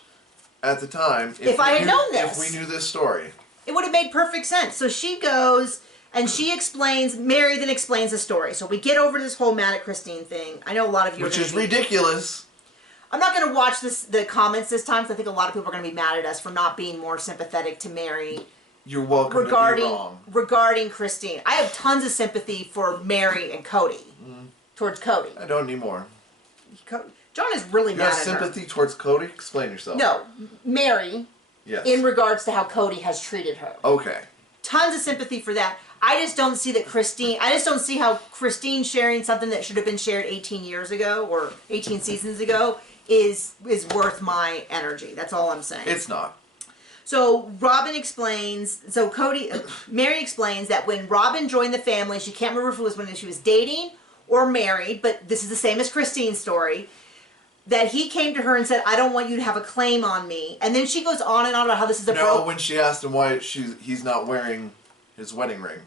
at the time if I had known this. If we knew this story. It would have made perfect sense. So she goes and she explains, Mary then explains the story. So we get over this whole mad at Christine thing. I know a lot of you Which is ridiculous. I'm not going to watch the comments this time because I think a lot of people are going to be mad at us for not being more sympathetic to Mary. You're welcome to be wrong. Regarding Christine. I have tons of sympathy for Mary and Cody. Towards Cody. I don't anymore. John is really mad at her. You have sympathy towards Cody? Explain yourself. No. Mary. Yes. In regards to how Cody has treated her. Okay. Tons of sympathy for that. I just don't see how Christine sharing something that should have been shared 18 years ago or 18 seasons ago is worth my energy. That's all I'm saying. It's not. So Mary explains that when Robin joined the family, she can't remember if it was when she was dating or married, but this is the same as Christine's story, that he came to her and said, I don't want you to have a claim on me. And then she goes on and on about how this is when she asked him why he's not wearing his wedding ring.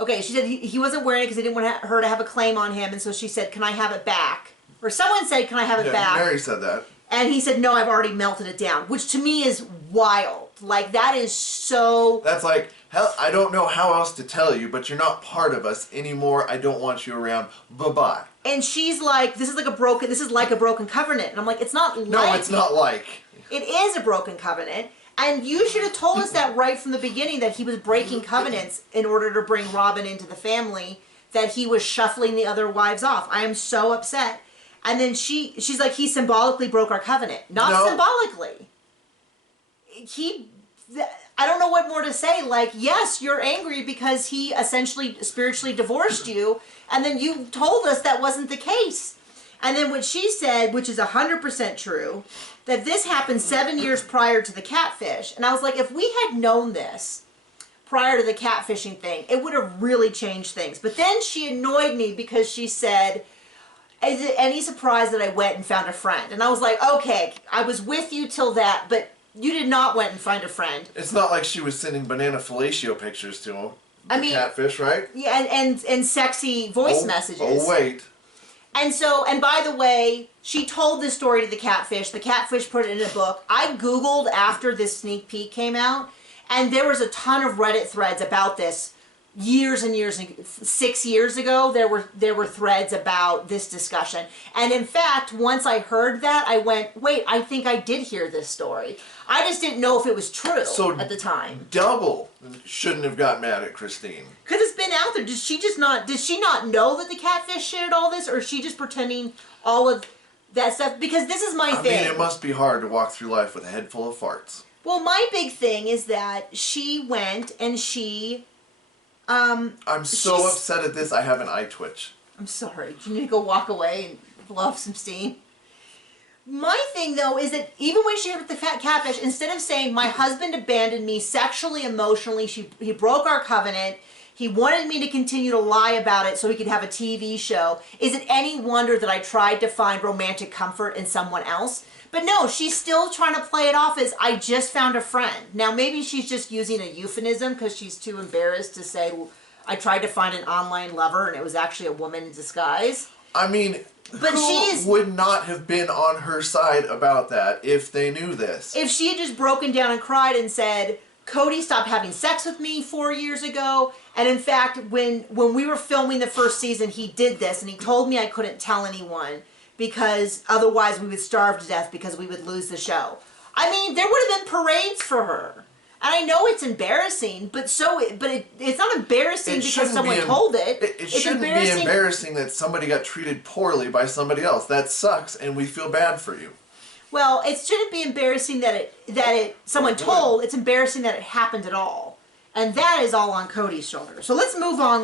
Okay, she said he wasn't wearing it because he didn't want her to have a claim on him, and so she said, can I have it back? Or someone said, can I have it back? Mary said that. And he said, no, I've already melted it down, which to me is wild. Like, that is so... That's like, hell, I don't know how else to tell you, but you're not part of us anymore. I don't want you around. Bye-bye. And she's like, this is like a broken covenant. And I'm like, it's not like... No, it's not like. It is a broken covenant. And you should have told us that right from the beginning, that he was breaking covenants in order to bring Robin into the family, that he was shuffling the other wives off. I am so upset. And then she's like, he symbolically broke our covenant. Not symbolically. He I don't know what more to say. Like, yes, you're angry because he essentially spiritually divorced you, and then you told us that wasn't the case. And then what she said, which is 100% true, that this happened 7 years prior to the catfish. And I was like, if we had known this prior to the catfishing thing, it would have really changed things. But then she annoyed me because she said, is it any surprise that I went and found a friend? And I was like, okay, I was with you till that, but you did not went and find a friend. It's not like she was sending banana fellatio pictures to him. I mean, catfish, right? Yeah, and sexy voice messages. Oh, wait. And by the way, she told this story to the catfish. The catfish put it in a book. I Googled after this sneak peek came out, and there was a ton of Reddit threads about this. Years and years, 6 years ago, there were threads about this discussion. And in fact, once I heard that, I went, wait, I think I did hear this story. I just didn't know if it was true at the time. Double shouldn't have got mad at Christine. Because it's been out there. Did she not know that the catfish shared all this, or is she just pretending all of that stuff? Because this is my thing. I mean, it must be hard to walk through life with a head full of farts. Well, my big thing is that she went and she... I'm so upset at this, I have an eye twitch. I'm sorry. You need to go walk away and blow off some steam. My thing, though, is that even when she had the catfish, instead of saying, my husband abandoned me sexually, emotionally, he broke our covenant, he wanted me to continue to lie about it so he could have a TV show, is it any wonder that I tried to find romantic comfort in someone else? But no, she's still trying to play it off as, I just found a friend. Now, maybe she's just using a euphemism because she's too embarrassed to say, I tried to find an online lover and it was actually a woman in disguise. I mean, who would not have been on her side about that if they knew this? If she had just broken down and cried and said, Cody stopped having sex with me 4 years ago, and in fact, when we were filming the first season, he did this, and he told me I couldn't tell anyone, because otherwise we would starve to death because we would lose the show. I mean, there would have been parades for her. And I know it's embarrassing, but it's not embarrassing because someone told it. It shouldn't be embarrassing that somebody got treated poorly by somebody else. That sucks, and we feel bad for you. Well, it shouldn't be embarrassing that someone told. It's embarrassing that it happened at all. And that is all on Cody's shoulders. So let's move on.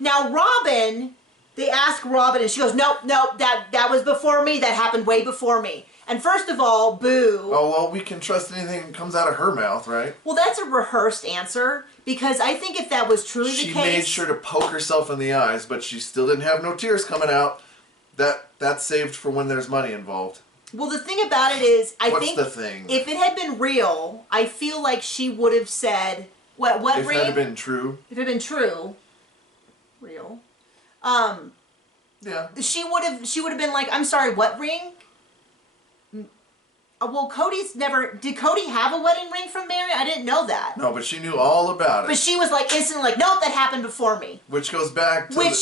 Now Robin... They ask Robin, and she goes, nope, that was before me. That happened way before me. And first of all, boo. Oh, well, we can trust anything that comes out of her mouth, right? Well, that's a rehearsed answer, because I think if that was truly the case... She made sure to poke herself in the eyes, but she still didn't have no tears coming out. That's saved for when there's money involved. Well, the thing about it is, I think... What's the thing? If it had been real, I feel like she would have said... What if ring? If it had been true. If it had been true. Real. Yeah. She would have been like, I'm sorry, what ring? Well, Cody's never... Did Cody have a wedding ring from Mary? I didn't know that. No, but she knew all about it. But she was like instantly like, nope, that happened before me. Which goes back to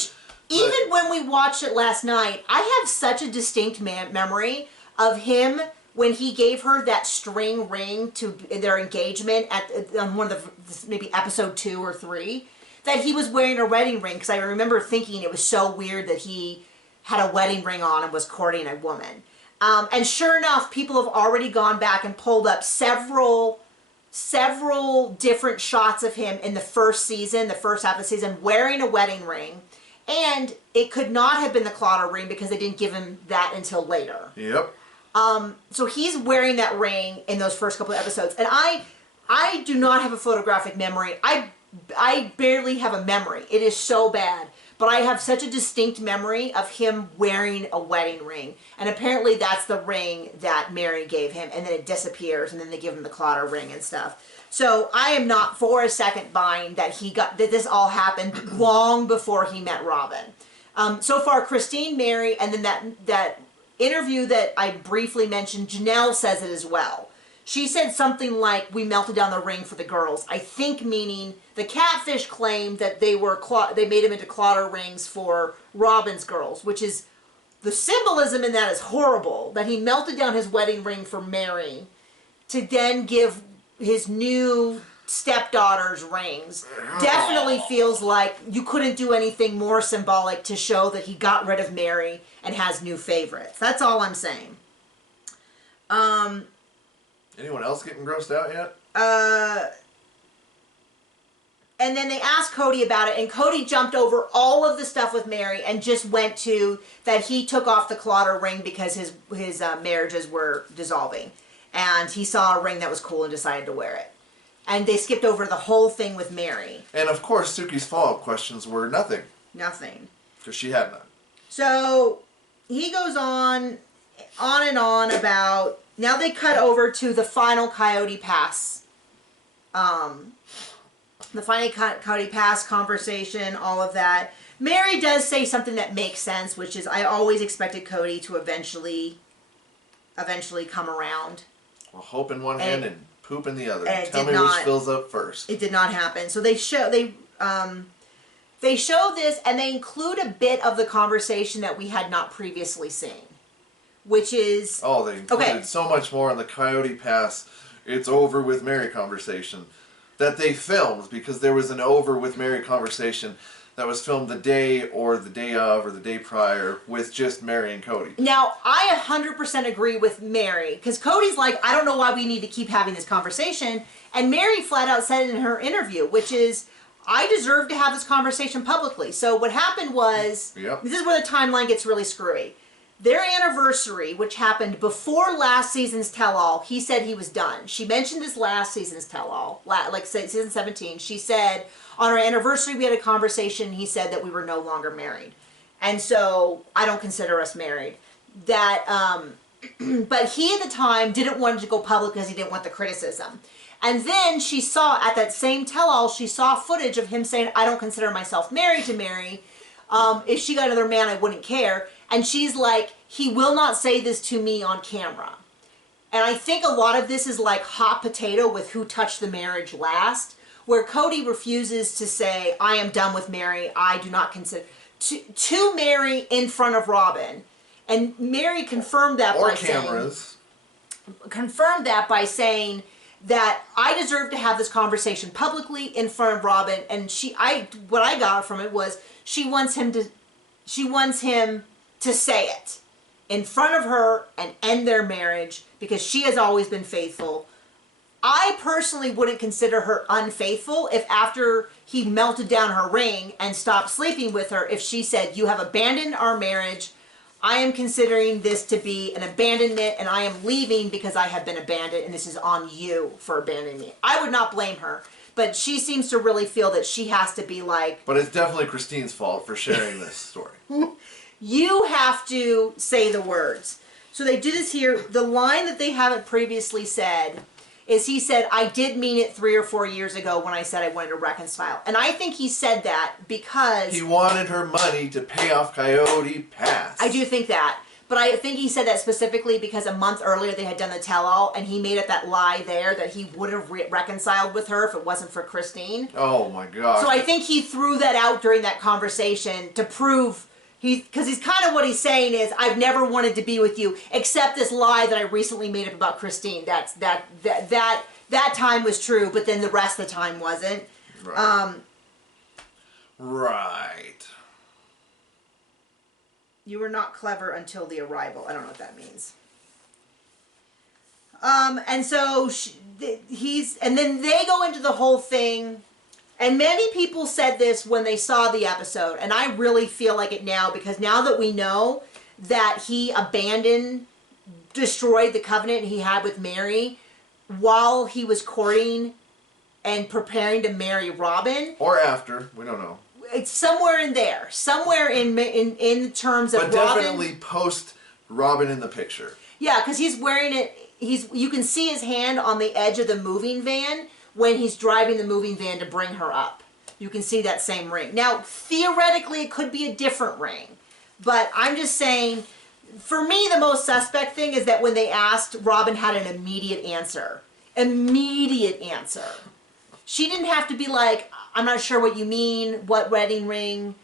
even when we watched it last night, I have such a distinct memory of him when he gave her that string ring to their engagement on one of the, maybe episode 2 or 3, that he was wearing a wedding ring, because I remember thinking it was so weird that he had a wedding ring on and was courting a woman. And sure enough, people have already gone back and pulled up several different shots of him in the first season, the first half of the season, wearing a wedding ring. And it could not have been the Clotter ring because they didn't give him that until later. Yep. So he's wearing that ring in those first couple of episodes. And I do not have a photographic memory. I barely have a memory. It is so bad. But I have such a distinct memory of him wearing a wedding ring. And apparently that's the ring that Mary gave him. And then it disappears. And then they give him the Clotter ring and stuff. So I am not for a second buying that this all happened long before he met Robin. So far, Christine, Mary, and then that interview that I briefly mentioned, Janelle says it as well. She said something like, we melted down the ring for the girls. I think meaning the catfish claimed that they made him into Clotter rings for Robin's girls, which is, the symbolism in that is horrible, that he melted down his wedding ring for Mary to then give his new stepdaughter's rings. Definitely feels like you couldn't do anything more symbolic to show that he got rid of Mary and has new favorites. That's all I'm saying. Anyone else getting grossed out yet? And then they asked Cody about it, and Cody jumped over all of the stuff with Mary and just went to that he took off the Claudia ring because his marriages were dissolving. And he saw a ring that was cool and decided to wear it. And they skipped over the whole thing with Mary. And of course, Suki's follow-up questions were nothing. Nothing. Because she had none. So he goes on and on about, now they cut over to the final Coyote Pass. The final Coyote Pass conversation, all of that. Mary does say something that makes sense, which is, I always expected Cody to eventually come around. Well, hope in one hand and poop in the other. Tell me which fills up first. It did not happen. So they show this, and they include a bit of the conversation that we had not previously seen, which is... Oh, they included so much more in the Coyote Pass, it's over with Mary conversation that they filmed, because there was an over with Mary conversation that was filmed the day or the day of or the day prior with just Mary and Cody. Now, I 100% agree with Mary, because Cody's like, I don't know why we need to keep having this conversation, and Mary flat out said it in her interview, which is, I deserve to have this conversation publicly. So what happened was, This is where the timeline gets really screwy. Their anniversary, which happened before last season's tell-all, he said he was done. She mentioned this last season's tell-all, like season 17. She said, on our anniversary, we had a conversation. He said that we were no longer married. And so I don't consider us married. That, but he at the time didn't want to go public because he didn't want the criticism. And then she saw, at that same tell-all, she saw footage of him saying, I don't consider myself married to Mary. If she got another man, I wouldn't care. And she's like, he will not say this to me on camera. And I think a lot of this is like hot potato with who touched the marriage last, where Cody refuses to say, I am done with Mary, I do not consider, to Mary in front of Robin. And Mary confirmed that confirmed that by saying that I deserve to have this conversation publicly in front of Robin. And what I got from it was she wants him to say it in front of her and end their marriage because she has always been faithful. I personally wouldn't consider her unfaithful if after he melted down her ring and stopped sleeping with her, if she said, you have abandoned our marriage, I am considering this to be an abandonment and I am leaving because I have been abandoned and this is on you for abandoning me. I would not blame her. But she seems to really feel that she has to be like... But it's definitely Christine's fault for sharing this story. You have to say the words. So they do this here. The line that they haven't previously said is he said, I did mean it 3 or 4 years ago when I said I wanted to reconcile. And I think he said that because... He wanted her money to pay off Coyote Pass. I do think that. But I think he said that specifically because a month earlier they had done the tell-all, and he made it that lie there that he would have reconciled with her if it wasn't for Christine. Oh my God. So I think he threw that out during that conversation to prove, because he's kind of what he's saying is, I've never wanted to be with you, except this lie that I recently made up about Christine. That time was true, but then the rest of the time wasn't. Right. Right. You were not clever until the arrival. I don't know what that means. And so and then they go into the whole thing, and many people said this when they saw the episode, and I really feel like it now, because now that we know that he destroyed the covenant he had with Mary while he was courting and preparing to marry Robin. Or after, we don't know. It's somewhere in there, somewhere in terms of Robin. But definitely post Robin in the picture. Yeah, because he's wearing it. You can see his hand on the edge of the moving van when he's driving the moving van to bring her up. You can see that same ring. Now, theoretically, it could be a different ring, but I'm just saying. For me, the most suspect thing is that when they asked, Robin had an immediate answer. Immediate answer. She didn't have to be like, I'm not sure what you mean, what wedding ring?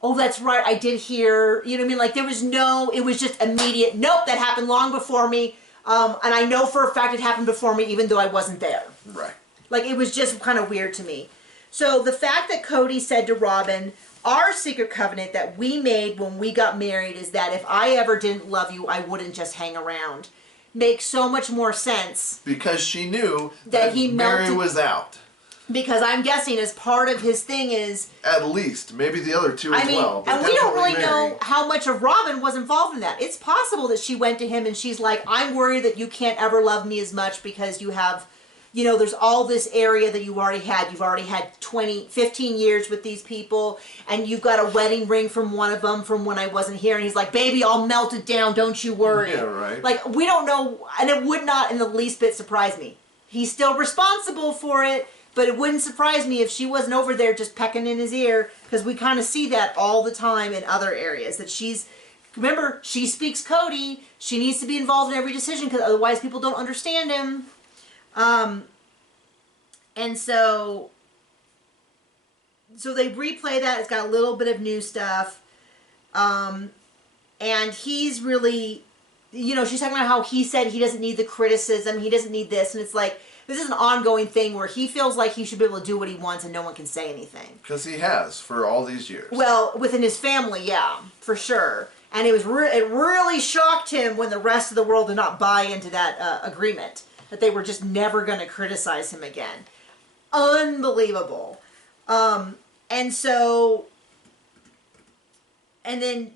Oh, that's right, I did hear, you know what I mean? Like, there was it was just immediate, nope, that happened long before me, and I know for a fact it happened before me, even though I wasn't there. Right. Like, it was just kind of weird to me. So, the fact that Cody said to Robin, our secret covenant that we made when we got married is that if I ever didn't love you, I wouldn't just hang around. make so much more sense. Because she knew that he Mary melted, was out. Because I'm guessing as part of his thing is... At least. Maybe the other two as well. But and we don't really Mary. know how much of Robin was involved in that. It's possible that she went to him and she's like, I'm worried that you can't ever love me as much because you have, you know, there's all this area that you already had. You've already had 15 years with these people, and you've got a wedding ring from one of them from when I wasn't here. And he's like, baby, I'll melt it down. Don't you worry. Yeah, right. Like, we don't know, and it would not in the least bit surprise me. He's still responsible for it. But it wouldn't surprise me if she wasn't over there just pecking in his ear, because we kind of see that all the time in other areas. That she's, remember, she speaks Cody. She needs to be involved in every decision because otherwise people don't understand him. And so they replay that. It's got a little bit of new stuff. And he's really, you know, she's talking about how he said he doesn't need the criticism. He doesn't need this. And it's like, this is an ongoing thing where he feels like he should be able to do what he wants and no one can say anything. Because he has for all these years. Well, within his family, yeah, for sure. And it really shocked him when the rest of the world did not buy into that agreement. That they were just never going to criticize him again. Unbelievable. And then...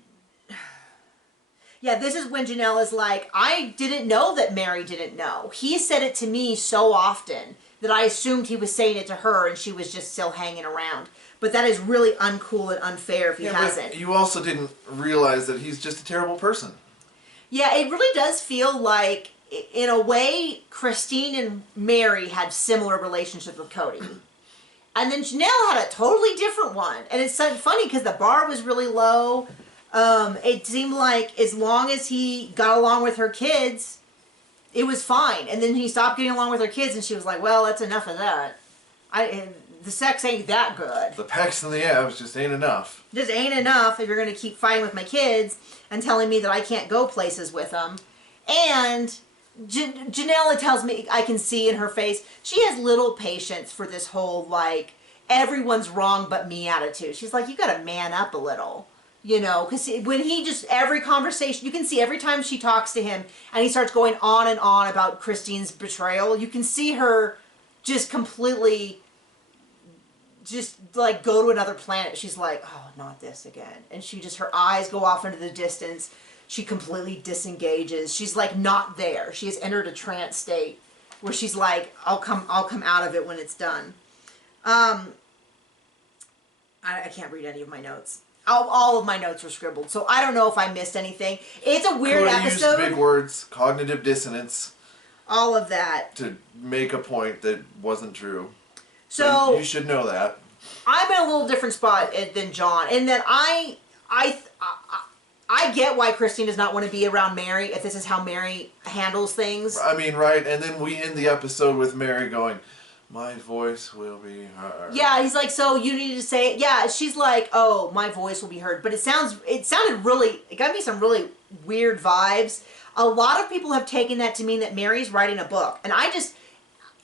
Yeah, this is when Janelle is like, I didn't know that Mary didn't know. He said it to me so often that I assumed he was saying it to her and she was just still hanging around. But that is really uncool and unfair if he hasn't. But you also didn't realize that he's just a terrible person. Yeah, it really does feel like, in a way, Christine and Mary had similar relationships with Cody. And then Janelle had a totally different one. And it's so funny because the bar was really low. It seemed like as long as he got along with her kids, it was fine. And then he stopped getting along with her kids and she was like, well, that's enough of that. The sex ain't that good. The pecs and the abs just ain't enough. Just ain't enough if you're going to keep fighting with my kids and telling me that I can't go places with them. And Janelle tells me, I can see in her face, she has little patience for this whole, like, everyone's wrong but me attitude. She's like, you got to man up a little. You know, because when he just, every conversation, you can see every time she talks to him and he starts going on and on about Christine's betrayal, you can see her just completely, just like go to another planet. She's like, oh, not this again. And she just, her eyes go off into the distance. She completely disengages. She's like not there. She has entered a trance state where she's like, I'll come out of it when it's done. I can't read any of my notes. All of my notes were scribbled, so I don't know if I missed anything. It's a weird episode. Used big words, cognitive dissonance. All of that. To make a point that wasn't true. So you should know that. I'm in a little different spot than John, in that I get why Christine does not want to be around Mary if this is how Mary handles things. I mean, right, and then we end the episode with Mary going, my voice will be heard. Yeah, he's like, so you need to say it. Yeah, she's like, oh, my voice will be heard. But it sounded really, it got me some really weird vibes. A lot of people have taken that to mean that Mary's writing a book. And I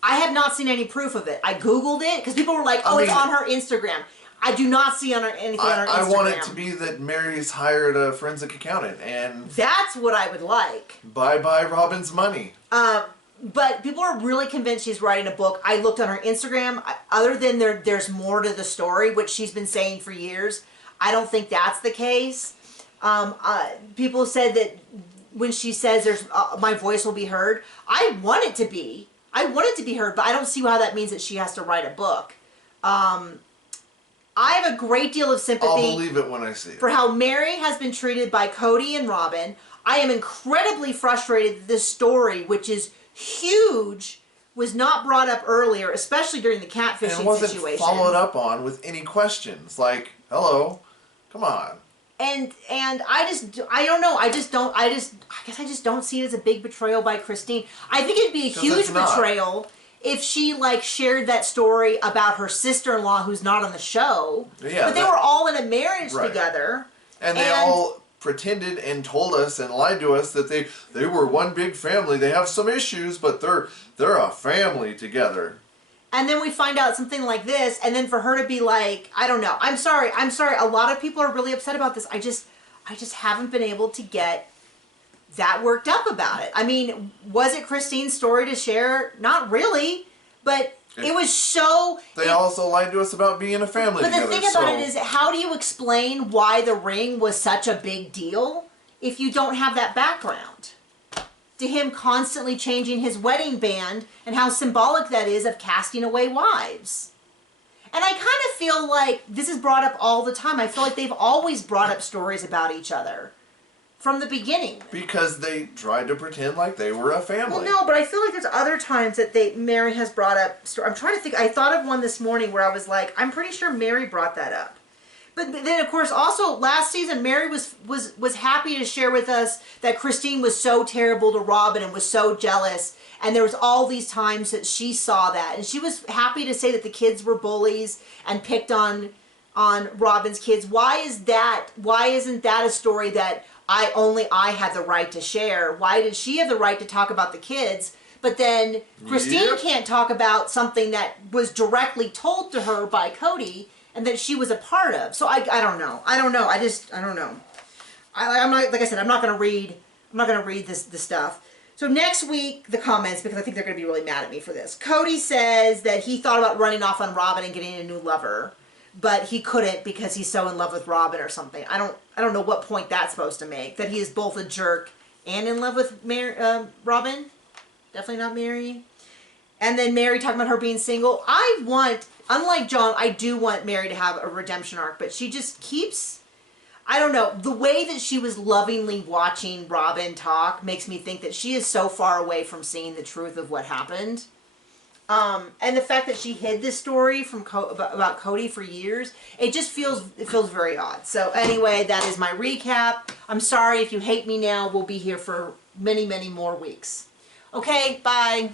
have not seen any proof of it. I Googled it because people were like, oh, it's on her Instagram. I do not see anything on her Instagram. I want it to be that Mary's hired a forensic accountant and... That's what I would like. Bye-bye Robin's money. But people are really convinced she's writing a book. I looked on her Instagram. Other than there's more to the story, which she's been saying for years, I don't think that's the case. People said that when she says there's my voice will be heard, I want it to be. I want it to be heard, but I don't see how that means that she has to write a book. I have a great deal of sympathy. I'll believe it when I see it. For how Mary has been treated by Cody and Robin. I am incredibly frustrated that this story, which is huge, was not brought up earlier, especially during the catfishing situation. And wasn't followed up on with any questions. Like, hello, come on. And I don't know. I guess I just don't see it as a big betrayal by Christine. I think it'd be a huge betrayal if she like shared that story about her sister-in-law who's not on the show. Yeah, but they were all in a marriage together. And they all pretended and told us and lied to us that they were one big family. They have some issues, but they're a family together. And then we find out something like this, and then for her to be like, I don't know. I'm sorry. A lot of people are really upset about this. I just haven't been able to get that worked up about it. I mean, was it Christine's story to share? Not really, but it was so... They also lied to us about being a family together. But the thing about it is, how do you explain why the ring was such a big deal if you don't have that background? To him constantly changing his wedding band and how symbolic that is of casting away wives. And I kind of feel like this is brought up all the time. I feel like they've always brought up stories about each other from the beginning. Because they tried to pretend like they were a family. Well, no, but I feel like there's other times that Mary has brought up... I'm trying to think. I thought of one this morning where I was like, I'm pretty sure Mary brought that up. But then, of course, also last season, Mary was happy to share with us that Christine was so terrible to Robin and was so jealous. And there was all these times that she saw that. And she was happy to say that the kids were bullies and picked on Robin's kids. Why isn't that a story that I had the right to share? Why did she have the right to talk about the kids? But then Christine can't talk about something that was directly told to her by Cody and that she was a part of. So I don't know. I don't know. I don't know. I'm not, like I said, I'm not going to read this stuff. So next week, the comments, because I think they're going to be really mad at me for this. Cody says that he thought about running off on Robin and getting a new lover, but he couldn't because he's so in love with Robin or something. I don't know what point that's supposed to make. That he is both a jerk and in love with Robin. Definitely not Mary. And then Mary talking about her being single. Unlike John, I do want Mary to have a redemption arc, but she just keeps... I don't know. The way that she was lovingly watching Robin talk makes me think that she is so far away from seeing the truth of what happened. And the fact that she hid this story from about Cody for years, it just feels very odd. So anyway, that is my recap. I'm sorry if you hate me now. We'll be here for many, many more weeks. Okay, bye.